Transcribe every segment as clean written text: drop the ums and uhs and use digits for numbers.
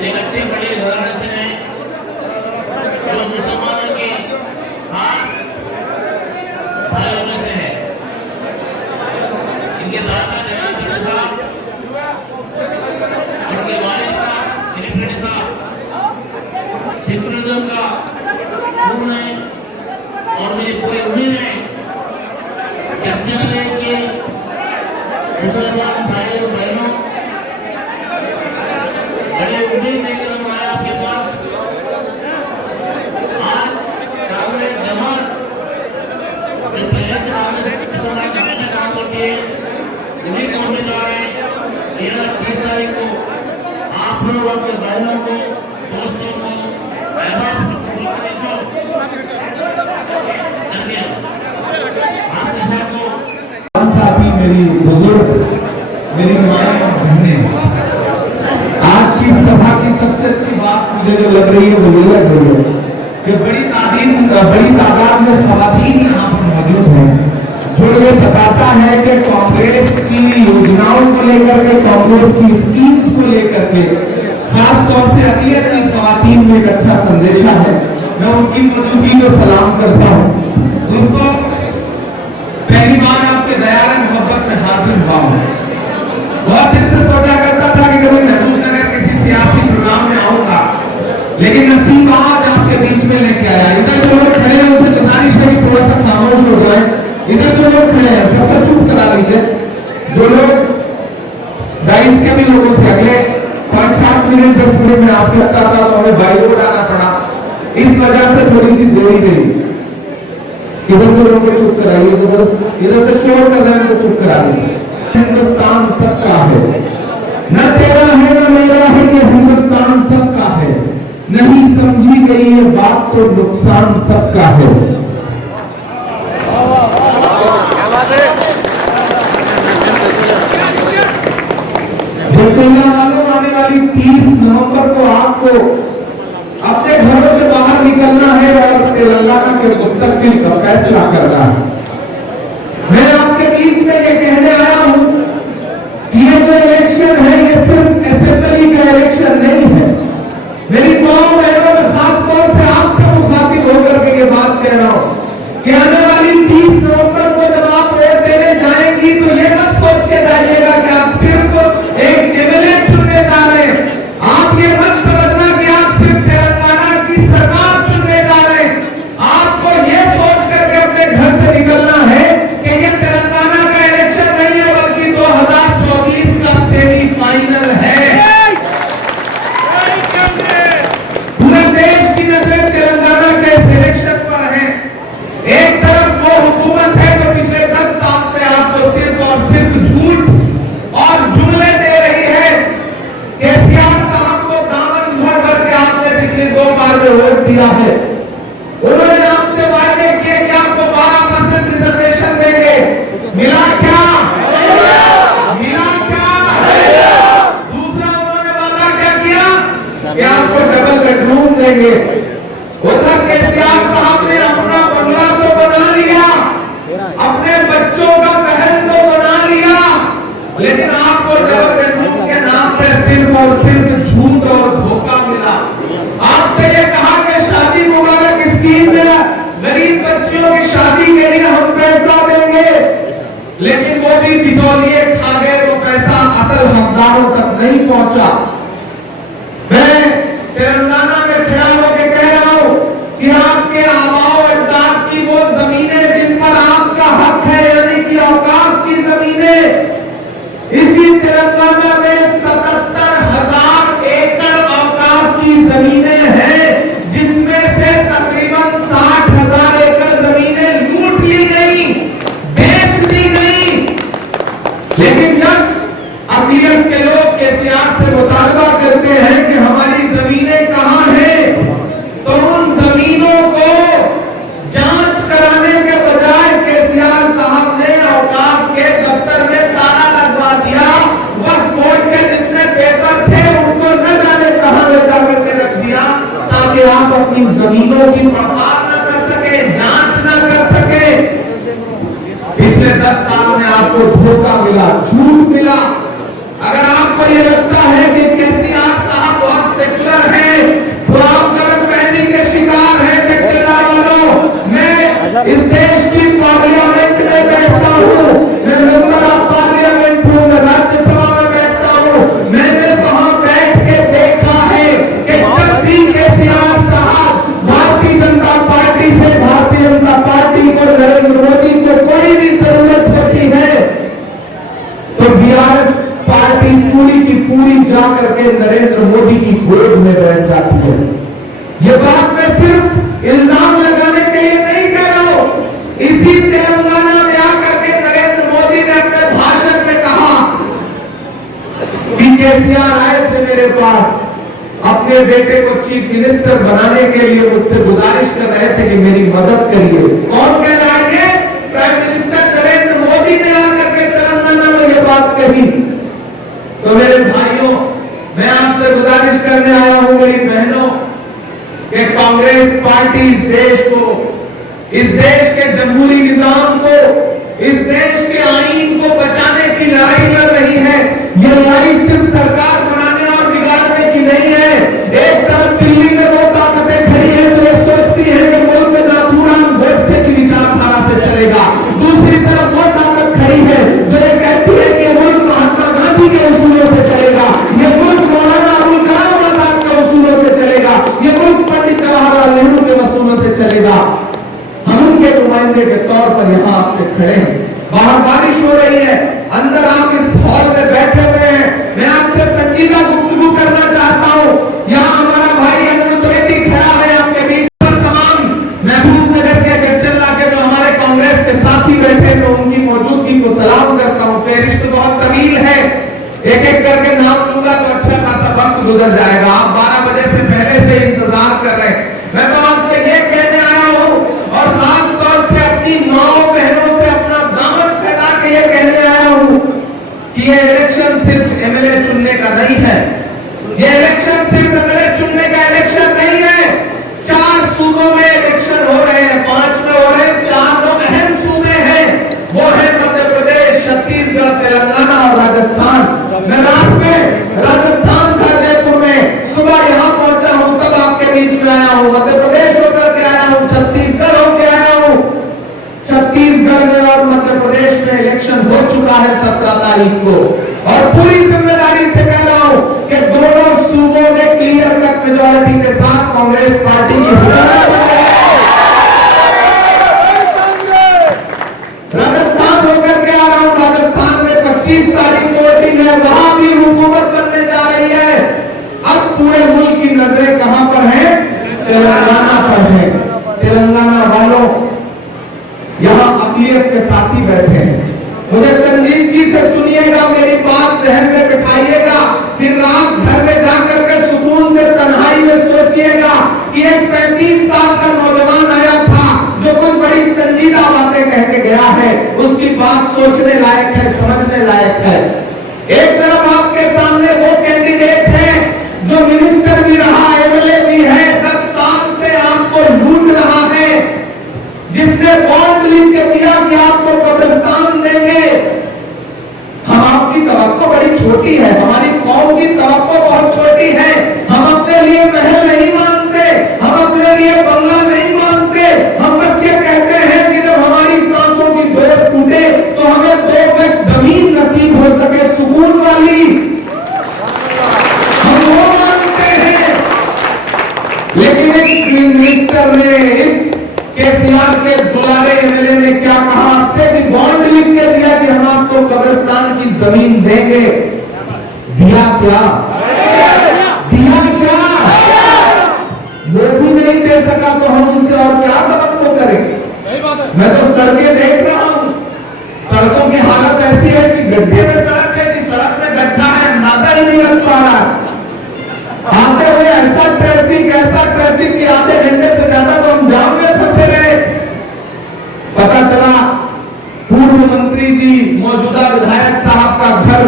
एक अच्छे बड़े घराने से हैं जो मुसलमानों के हाथ भाइयों में से है। इनके दादा जगन्नाथ साहब, इनके वालिद साहब, इनके साहब सिंक्रोनिज्म का खून है और मुझे पूरी उम्मीद है कि अच्छे लगे कि मुसलमान भाइयों बहनों बड़े उम्मीद लेकर हम आए आपके पास। आज कांग्रेस जमात जो पहले से मुसलमान करने का काम करती है, उन्हीं को उम्मीदवार है 30 तारीख को आप लोगों के बहनों को, दोस्तों को, अहबाब को, आपके साथ को साथी, मेरी बुजुर्ग, मेरी माएं और बहनें, आज की सभा की सबसे अच्छी बात मुझे जो लग रही है वो ये लग रही है कि बड़ी तादाद में खवातीन यहाँ पर मौजूद हैं, जो ये बताता है कि कांग्रेस की योजनाओं को लेकर के, कांग्रेस की स्कीम्स को लेकर के खास तौर से अक़लियत की खवातीन में एक अच्छा संदेशा है। मैं उनकी मौजूदगी को सलाम करता हूँ। दोस्तों, पहली बार आपके दयाल मोहब्बत में हाजिर हुआ हूँ। बहुत दिन से सोचा करता था कि कभी महबूब नगर किसी सियासी प्रोग्राम में आऊंगा, लेकिन नसीब आज आपके बीच में लेके आया। इधर जो लोग खड़े हैं उनसे गुजारिश है कि थोड़ा सा खामोश हो जाए। इधर जो लोग खड़े हैं सबको चुप करा लीजिए। जो लोग 22 के भी लोगों से अगले 5-7 मिनट 10 मिनट में आपको लगता था तो हमें बाइक उठाना पड़ा, इस वजह से थोड़ी सी देरी गई। इधर के लोगों को चुप कराइए, जबरदस्त इधर से शोर कर रहे हैं तो चुप करा लीजिए। हिंदुस्तान सबका है, न तेरा है न मेरा है, ये हिंदुस्तान सबका है। नहीं समझी गई ये बात तो नुकसान सबका है। जो चलने वालों आने वाली 30 नवंबर को आपको अपने घरों से बाहर निकलना है और तेलंगाना के मुस्तकबिल का फैसला करना है। मैं आपके बीच में ये कहने आया हूं कि ये जो इलेक्शन है ये सिर्फ असेंबली का इलेक्शन नहीं है। मेरी मां बहनों में खास तौर से आपसे मुखातिब होकर के ये बात कह रहा हूं कि आने वाली 30 नवंबर को जब आप वोट देने जाएंगी तो ये मत सोच के जाइएगा कि आप सिर्फ एक एमएलए चुनने जा रहे हैं। आप ये मत समझना कि आप सिर्फ तेलंगाना की सरकार चुनने जा रहे हैं। आपको ये सोच करके अपने घर से निकलना है कि ये तेलंगाना का इलेक्शन नहीं है बल्कि 2024 का सेमीफाइनल है। पूरे देश की नजरें तेलंगाना के इलेक्शन पर है। एक तरफ वो हुकूमत है जो पिछले 10 साल से आपको सिर्फ और सिर्फ झूठ और जुमले दे रही है। केसीआर साहब को दामन भर भर के आपने पिछले 2 बार में वोट दिया है। उन्होंने आपसे वायदे किए कि आपको 12% रिजर्वेशन देंगे। मिला क्या? मिला क्या? दूसरा उन्होंने वादा क्या किया कि आपको डबल बेडरूम देंगे। उधर केसीआर साहब ने अपना बंगला तो बना लिया, अपने बच्चों का महल तो बना लिया, लेकिन आपको डबल बेडरूम के नाम पे सिर्फ और सिर्फ झूठ और धोखा मिला। आपसे ये कहा कि शादी मुबारक स्कीम में गरीब बच्चियों की शादी के लिए हम पैसा देंगे, लेकिन वो भी बिचौलिए खा गए, तो पैसा असल हकदारों तक नहीं पहुंचा। मैं तेलंगाना में खड़ा होकर कह रहा हूं कि आपके आबाओ अजदाद की वो जमीनें जिन पर आपका हक है, यानी कि औकाफ की जमीनें, इसी तेलंगाना में 77,000 एकड़ औकाफ की जमीनें हैं, जिसमें से तकरीबन 60,000 एकड़ जमीनें लूट ली गई, बेच दी गई। लेकिन जब अक़लियत के लोग केसीआर से मुतालबा करते हैं कि हमारी जमीनें कहां हैं, तो उन जमीनों को जांच कराने के बजाय केसीआर साहब ने औकाफ के दफ्तर में ताला लगवा दिया उन जमीनों की पड़ताल न कर सके, जांच न कर सके। पिछले 10 साल में आपको धोखा मिला, झूठ मिला। अगर आपको ये लगता है कि केसीआर साहब बहुत सेकुलर है तो आप गलतफहमी के शिकार हैं। चला वालों, मैं इस देश की पार्लियामेंट में बैठता हूँ, मैं मेंबर ऑफ पार्लियामेंट हूँ, मैं राज्यसभा में बैठता हूँ। मैंने वहां बैठ के देखा है कि जब भी केसीआर साहब भारतीय जनता पार्टी से, भारतीय जनता पार्टी को, नरेंद्र मोदी को कोई भी जरूरत होती है तो बीआरएस पार्टी पूरी की पूरी जाकर के नरेंद्र मोदी की गोद में बैठ जाती है। ये बात मैं सिर्फ इल्जाम लगाने के लिए नहीं कह रहा हूं। इसी तेलंगाना में आकर के नरेंद्र मोदी ने अपने भाषण में कहा कि केसीआर आए थे मेरे पास, अपने बेटे को चीफ मिनिस्टर बनाने के लिए मुझसे गुजारिश कर रहे थे कि मेरी मदद करिए। कौन कह रहा है? प्राइम मिनिस्टर नरेंद्र मोदी ने आकर के तेलंगाना में ये बात कही। तो मेरे भाइयों, मैं आपसे गुजारिश करने आया हूं, मेरी बहनों, कि कांग्रेस पार्टी इस देश को, इस देश के जमहूरी निजाम को, इस देश के आईन को बचाने की लड़ाई लड़ रही है। यह लड़ाई सिर्फ सरकार बनाने और बिगाड़ने की नहीं है। एक तरफ दिल्ली में वो ताकतें खड़ी है जो ये सोचती है कि मुल्क में नाथूराम गोडसे की विचारधारा से चलेगा। दूसरी तरफ वो ताकत खड़ी है जो ये कहती है कि मुल्क महात्मा गांधी के उसूलों से चलेगा, ये मुल्क मौलाना अबुल कलाम आजाद के उसूलों से चलेगा, ये मुल्क पंडित जवाहरलाल नेहरू के उसूलों से चलेगा। हम उनके नुमाइंदे के तौर पर यहाँ आपसे खड़े हैं। बाहर बारिश हो रही है, अंदर आप इस हॉल में बैठे हुए हैं। मैं आपसे संजीदा गुफ्तगू करना चाहता हूँ। यहाँ हमारा भाई अमृत रेड्डी खड़ा है आपके बीच पर। तमाम महबूब नगर के गढ़चल्ला के जो हमारे कांग्रेस के साथी बैठे तो उनकी मौजूदगी को सलाम करता हूँ। फेरिस्त बहुत तवील है, एक एक करके नाम लूंगा तो अच्छा खासा वक्त गुजर जाएगा। आप 12 बजे से पहले से इंतजार कर रहे हैं। मैं तो आपसे ये कहने आया हूँ और खास तौर से अपनी माओ बहनों से अपना दामन फैला के ये कहने आया हूँ कि ये इलेक्शन सिर्फ एमएलए चुनने का नहीं है। ये इलेक्शन सिर्फ एमएलए चुनने का इलेक्शन नहीं है। 4 सूबों में इलेक्शन हो रहे हैं, 5 में हो रहे हैं, 4 लोग अहम सूबे हैं। वो है मध्य प्रदेश, छत्तीसगढ़, तेलंगाना और राजस्थान। मैं रात में राजस्थान था, जयपुर में, सुबह यहाँ पहुंचा हूं, तब आपके बीच में आया हूं। मध्य प्रदेश होकर के आया हूं, छत्तीसगढ़ होकर आया हूं। छत्तीसगढ़ में और मध्य प्रदेश में इलेक्शन हो चुका है 17 तारीख को, और पूरी जिम्मेदारी से कह रहा हूं कि दोनों सूबों में क्लियर कट मेजॉरिटी के साथ कांग्रेस पार्टी की हुकूमत है। राजस्थान होकर के आ रहा हूं, राजस्थान में 25 तारीख को वोटिंग है, वहां भी हुकूमत बनने जा रही है। अब पूरे मुल्क की नजरें कहां पर हैं? तेलंगाना पर है। तेलंगाना वालों, यहां अक़लियत के साथी बैठे हैं, मुझे संजीदगी से सुनिएगा, मेरी बात ज़हन में बिठाइएगा, फिर रात घर में जाकर के सुकून से तन्हाई में सोचिएगा कि एक 35 साल का नौजवान आया था जो कुछ बड़ी संजीदा बातें कह के गया है। उसकी बात सोचने लायक है, समझने लायक है। एक तरफ आपके सामने वो कैंडिडेट है जो मिनिस्टर भी रहा, एमएलए भी है, 10 साल से आपको लूट रहा है, जिसने बॉन्ड लिख के दिया कि आपको कब्रिस्तान देंगे। हम आपकी तवक्को बड़ी छोटी है, हमारी कौम की तवक्को बहुत छोटी है। हम अपने लिए महल नहीं मांगते, हम अपने लिए बंगला नहीं मांगते। हम बस ये कहते हैं कि जब हमारी सांसों की डोर टूटे तो हमें 2 गज जमीन नसीब हो सके, सुकून वाली, हम वो मांगते हैं। लेकिन इस मिनिस्टर ने, इस केसीआर के दुलारे एमएलए ने क्या कहा आपसे कि बॉन्ड लिख के दिया कि हम आपको कब्रिस्तान की जमीन देंगे। दिया क्या? दिया क्या? वो भी नहीं दे सका तो हम उनसे और क्या तवक्को करें? मैं तो सड़कें देख रहा हूं, सड़कों की हालत ऐसी है कि गड्ढे में सड़क है कि सड़क में गड्ढा है, अंदाजा ही नहीं लग पा रहा। आते हुए ऐसा ट्रैफिक कि आधे घंटे से ज्यादा तो हम जाम में फंसे रहे। पता चला पूर्व मंत्री जी, मौजूदा विधायक साहब का घर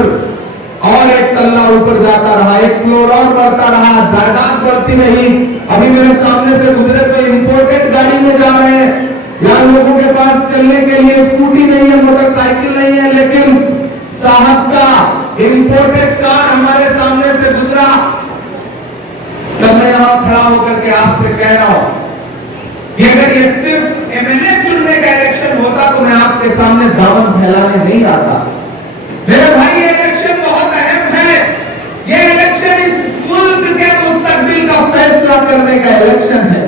और एक तल्ला ऊपर जाता रहा, एक फ्लोर और बढ़ता रहा, जायदाद बढ़ती रही। अभी मेरे सामने से गुजरे तो इंपोर्टेड गाड़ी में जा रहे हैं। यहाँ लोगों के पास चलने के लिए स्कूटी नहीं है, मोटरसाइकिल नहीं है, लेकिन साहब का इंपोर्टेड कार हमारे सामने से गुजरा। तब मैं यहां खड़ा होकर के आपसे कह रहा हूं कि अगर ये सिर्फ एमएलए चुनने का इलेक्शन होता तो मैं आपके सामने दामन फैलाने नहीं आता। मेरे भाई, ये इलेक्शन बहुत अहम है। ये इलेक्शन इस मुल्क के मुस्तकबिल का फैसला करने का इलेक्शन है।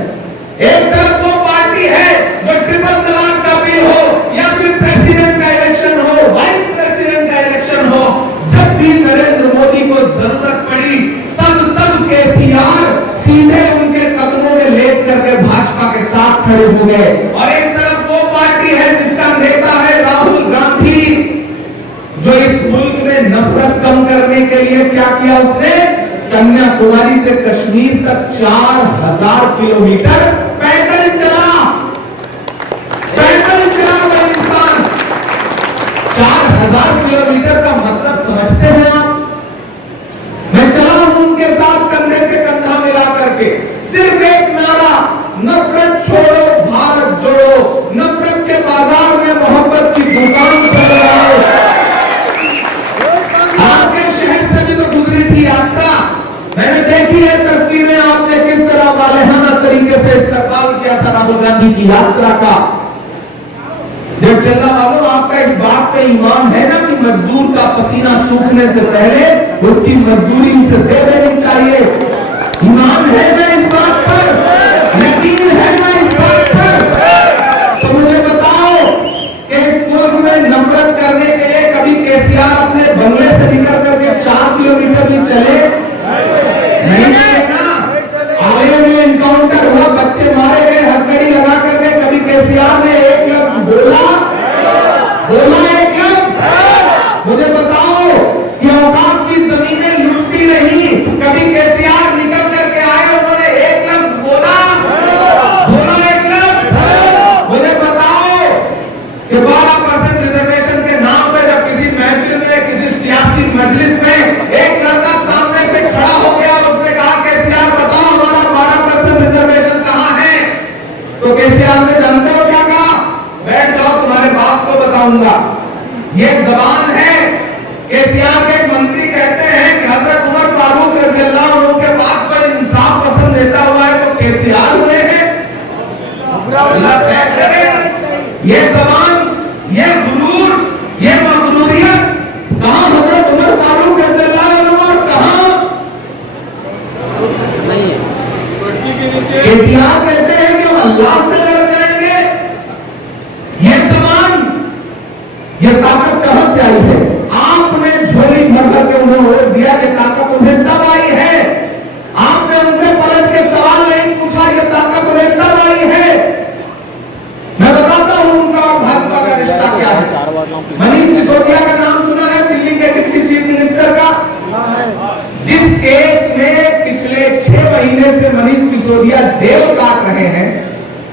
एक तरफ वो पार्टी है जो ट्रिपल तलाक का बिल हो, या फिर प्रेसिडेंट का इलेक्शन हो, वाइस प्रेसिडेंट का इलेक्शन हो, जब भी नरेंद्र मोदी को जरूरत पड़ी तब केसीआर सीधे उनके कदमों में लेट करके भाजपा के साथ खड़े हो गए। और एक तरफ वो पार्टी है जिसका नेता है राहुल गांधी, जो इस मुल्क में नफरत कम करने के लिए क्या किया उसने, कन्याकुमारी से कश्मीर तक 4000 किलोमीटर पैदल चला वो इंसान। 4000 किलोमीटर का मतलब समझते हैं आप? मैं चला हूं उनके साथ कंधे से कंधा मिला करके, सिर्फ एक नारा, नफरत छोड़ो भारत जोड़ो, नफरत के बाजार में मोहब्बत की दुकान खोल लगाओ। आपके शहर से भी तो गुजरी थी यात्रा, मैंने देखी है तस्वीरें, आपने किस तरह वालेहाना तरीके से इस्तेमाल किया था राहुल गांधी की यात्रा का। जब चलना वालों, आपका इस बात पे ईमान है ना कि मजदूर का पसीना सूखने से पहले उसकी मजदूरी उसे दे देनी चाहिए? ईमान है ना इस बात पर? यकीन है ना इस बात पर? तो मुझे बताओ कि इस मुल्क में नफरत करने के लिए कभी केसीआर अपने बंगले से निकल करके 4 किलोमीटर भी चले? नहीं चलेगा। आलय में एनकाउंटर हुआ, बच्चे मारे गए, हथकड़ी लगा करके, कभी केसीआर ने एक लफ्ज बोला एक लफ्ज? मुझे बताओ कि औकात की जमीनें लुटती नहीं, कभी केसीआर निकल करके आए, उन्होंने एक लफ्ज बोला एक लफ्ज? मुझे बताओ कि 12% रिजर्वेशन के नाम पे जब किसी महफिल में, किसी सियासी मजलिस में एक लड़का सामने से खड़ा हो गया और उसने कहा केसीआर बताओ हमारा 12% रिजर्वेशन कहां है, तो केसीआर ने जानते हो क्या कहा? बैठ जाओ, तुम्हारे बाप को बताऊंगा। ये जबान है। केसीआर के मंत्री कहते हैं कि हजरत उमर फारूक रज़ियल्लाहु अन्हु के बात पर इंसाफ पसंद देता हुआ है तो केसीआर हुए हैं। ये जबान, ये गुरूर, ये मगरूरियत, कहां हजरत उमर फारूक रज़ियल्लाहु अन्हु और कहां केटीआर कहते हैं कि वो अल्लाह से लड़ जाएंगे। ये जबान, ये ताकत कहां से आई है? आपने झोली भर भर के उन्हें वोट दिया, ये ताकत उन्हें तब आई है। आपने उनसे पलट के सवाल नहीं पूछा, ये ताकत उन्हें तब आई है। मैं बताता हूं उनका और भाजपा का रिश्ता क्या है। मनीष सिसोदिया का नाम सुना है, दिल्ली के डिप्टी चीफ मिनिस्टर का? जिस केस में पिछले 6 महीने से मनीष सिसोदिया जेल काट रहे हैं,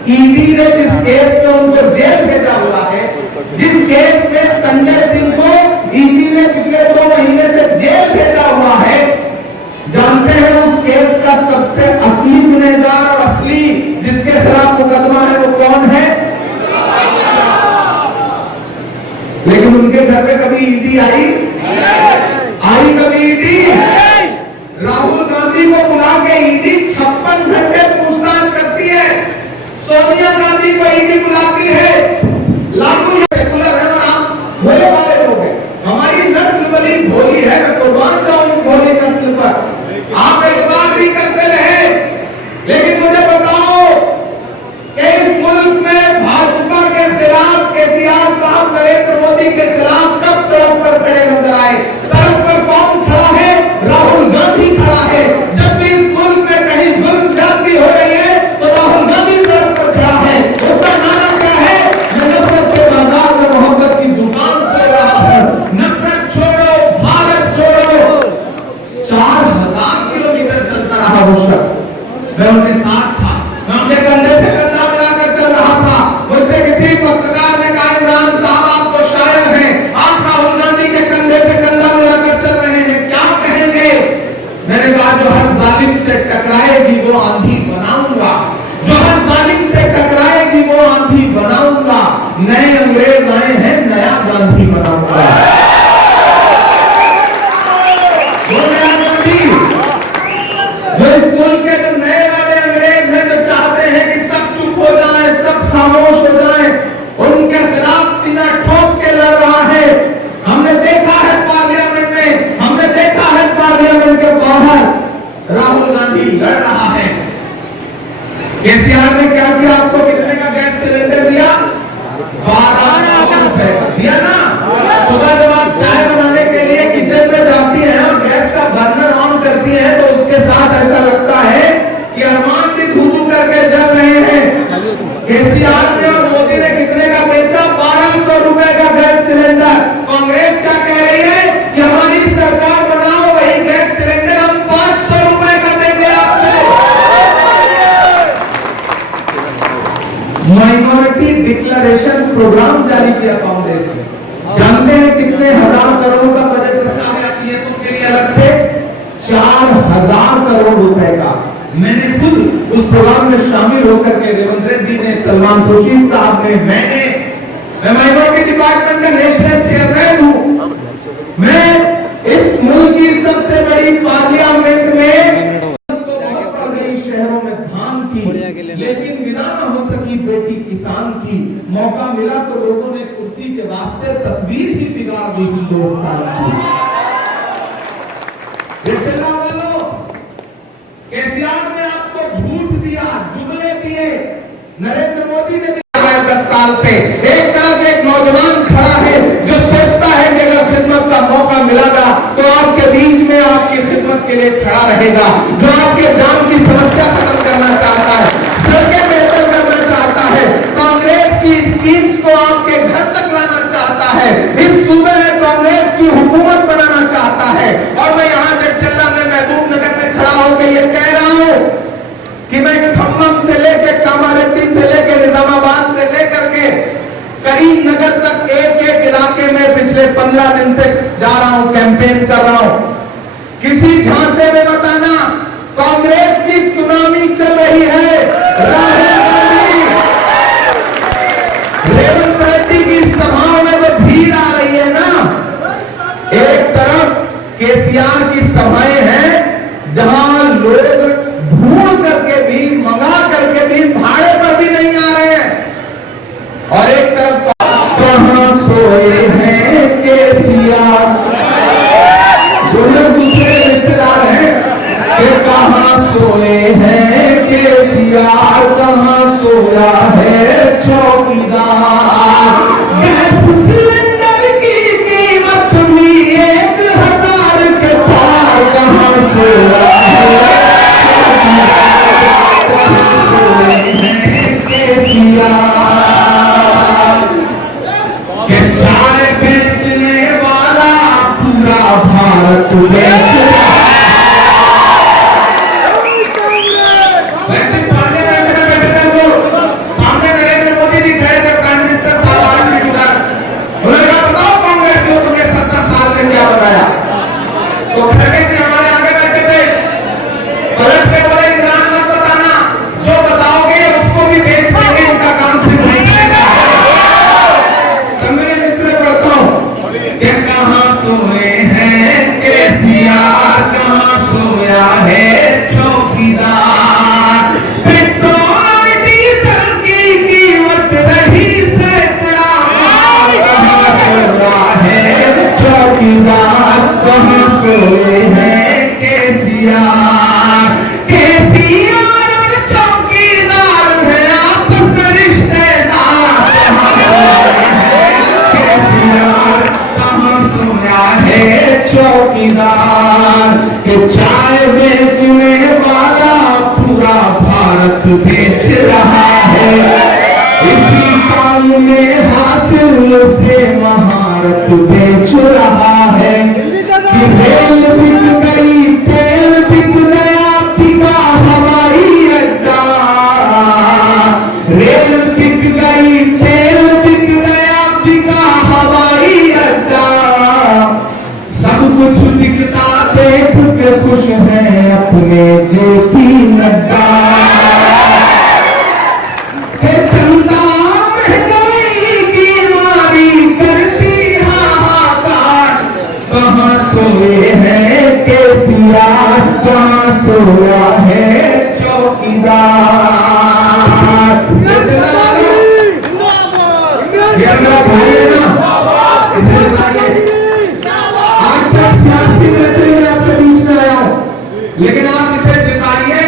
ईडी ने जिस केस में उनको जेल भेजा हुआ है, जिस केस में संजय सिंह को ईडी ने पिछले 2 महीने से जेल भेजा हुआ है, जानते हैं उस केस का सबसे असली गुनहगार और असली जिसके खिलाफ मुकदमा है वो कौन है? लेकिन उनके घर पे कभी ईडी आई कभी ईडी? राहुल गांधी को बुला के ईडी 56 घंटे पूछताछ करती है। सोनिया गांधी को ईडी बुलाती है। लागू सेकुलर है और आप भोले वाले लोग हैं। हमारी नस्ल बली लड़ रहा है। केसीआर ने क्या किया? आपको कितने का गैस सिलेंडर दिया? 1200 रुपए दिया ना। सुबह जब आप चाय बनाने के लिए किचन में जाती हैं और गैस का बर्नर ऑन करती हैं तो उसके साथ ऐसा लगता है कि अरमान भी धू करके जल रहे हैं। केसीआर ने और मोदी ने कितने का बेचा? 1200 रुपए का गैस सिलेंडर। कांग्रेस क्या कह रही है कि हमारी सरकार बनाओ, वही गैस सिलेंडर हम 500 रुपए का देंगे आपको। माइनॉरिटी डिक्लेरेशन प्रोग्राम जारी किया कांग्रेस ने। जानते हैं कितने हजार करोड़ का बजट रखा है पीएमओ के लिए अलग से? 4000 करोड़ रुपए का। मैंने खुद उस प्रोग्राम में शामिल होकर के रेवंत रेड्डी ने, सलमान खुर्शीद साहब ने, मैं माइनॉरिटी डिपार्टमेंट का नेशनल चेयरमैन हूं। मैं इस मुल्क की सबसे बड़ी पार्लियामेंट में बहुत पड़ गई शहरों में धाम की, लेकिन विदा न हो सकी बेटी किसान की। मौका मिला तो लोगों ने कुर्सी के वास्ते तस्वीर ही बिगाड़ दी हिंदुस्तान की। ये चला वालों, केसीआर ने आपको झूठ दिया, जुमले दिए। नरेंद्र मोदी ने भी 10 साल से एक तरफ एक नौजवान खड़ा है जो सोचता है कि अगर खिदमत का मौका मिलेगा तो आपके बीच में आपकी खिदमत के लिए खड़ा रहेगा, जो आपके जान की समस्या खत्म करना चाहता है, सड़कें बेहतर करना चाहता है, कांग्रेस की स्कीम्स को आपके घर तक लाना चाहता है, इस सूबे में कांग्रेस की हुकूमत बनाना चाहता है। और मैं यहाँ जटचल्ला में, महबूब नगर में खड़ा होकर ये कह रहा हूँ कि मैं खम्मम से लेकर कामारेड्डी से लेकर निजामाबाद से लेकर के करीमनगर तक एक एक इलाके में पिछले 15 दिन से जा रहा हूं, कैंपेन कर रहा हूं। किसी झांसे में मत आना, कांग्रेस की सुनामी चल रही है। राहुल गांधी, रेवंत रेड्डी की सभाओं में जो भीड़ आ रही है ना, एक तरफ केसीआर की सभाएं हैं जहां लोग ढूंढ करके भी, मंगा करके भी, भाड़े पर भी नहीं आ रहे हैं, और एक तरफ कहां सोए हैं केसीआर, दोनों दूसरे रिश्तेदार हैं कि कहां सोए हैं केसीआर, कहां सोया है चौकीदार। गैस सिलेंडर की कीमत भी 1000 के पार, कहां सोया है के चाय बेचने वाला पूरा भारत बेच रहा है। पार्लियामेंट में बैठे थे वो, सामने नरेंद्र मोदी जी खड़े थे, प्राइम मिनिस्टर साहब आज भी उधर। उन्होंने कहा बताओ कांग्रेस को तुमने 70 साल में क्या बताया? तो खड़गे जी हमारे आगे बैठे थे, पलट के बोले इमरान मत बताना, जो बताओगे उसको भी बेच देंगे, उनका काम सिर्फ बेचने का है। तो मैं इसलिए पढ़ता हूं कि कहां सोए हैं केसीआर, कहां सोया है चौकीदार। पेट्रोल डीजल की कीमत रही सैकड़ा, कहां सोया है चौकीदार, कहां सोए हैं केसीआर। केसीआर और चौकीदार है आपस में रिश्तेदार, कहां सोए हैं केसीआर, कहां सोया है चौकीदार। के चाय बेचने वाला पूरा भारत बेच रहा है, इसी काम में हासिल से महारत बेच रहा है। कि रेल बिक गई, तेल बिक गया, बिका हवाई अड्डा, रेल बिक गई, तेल बिक गया, बिका हवाई अड्डा। सब कुछ बिकता देख के खुश है अपने जेपी नड्डा। चंदा महंगाई की मारी करती हाहाकार, कहां सोए हैं केसीआर, कहां सोया है चौकीदार। ये मेरा भाई है ना, आज तक सियासी नेतृत्व में आपके बीच में आया हूं, लेकिन आप इसे जिताइए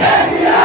केसीआर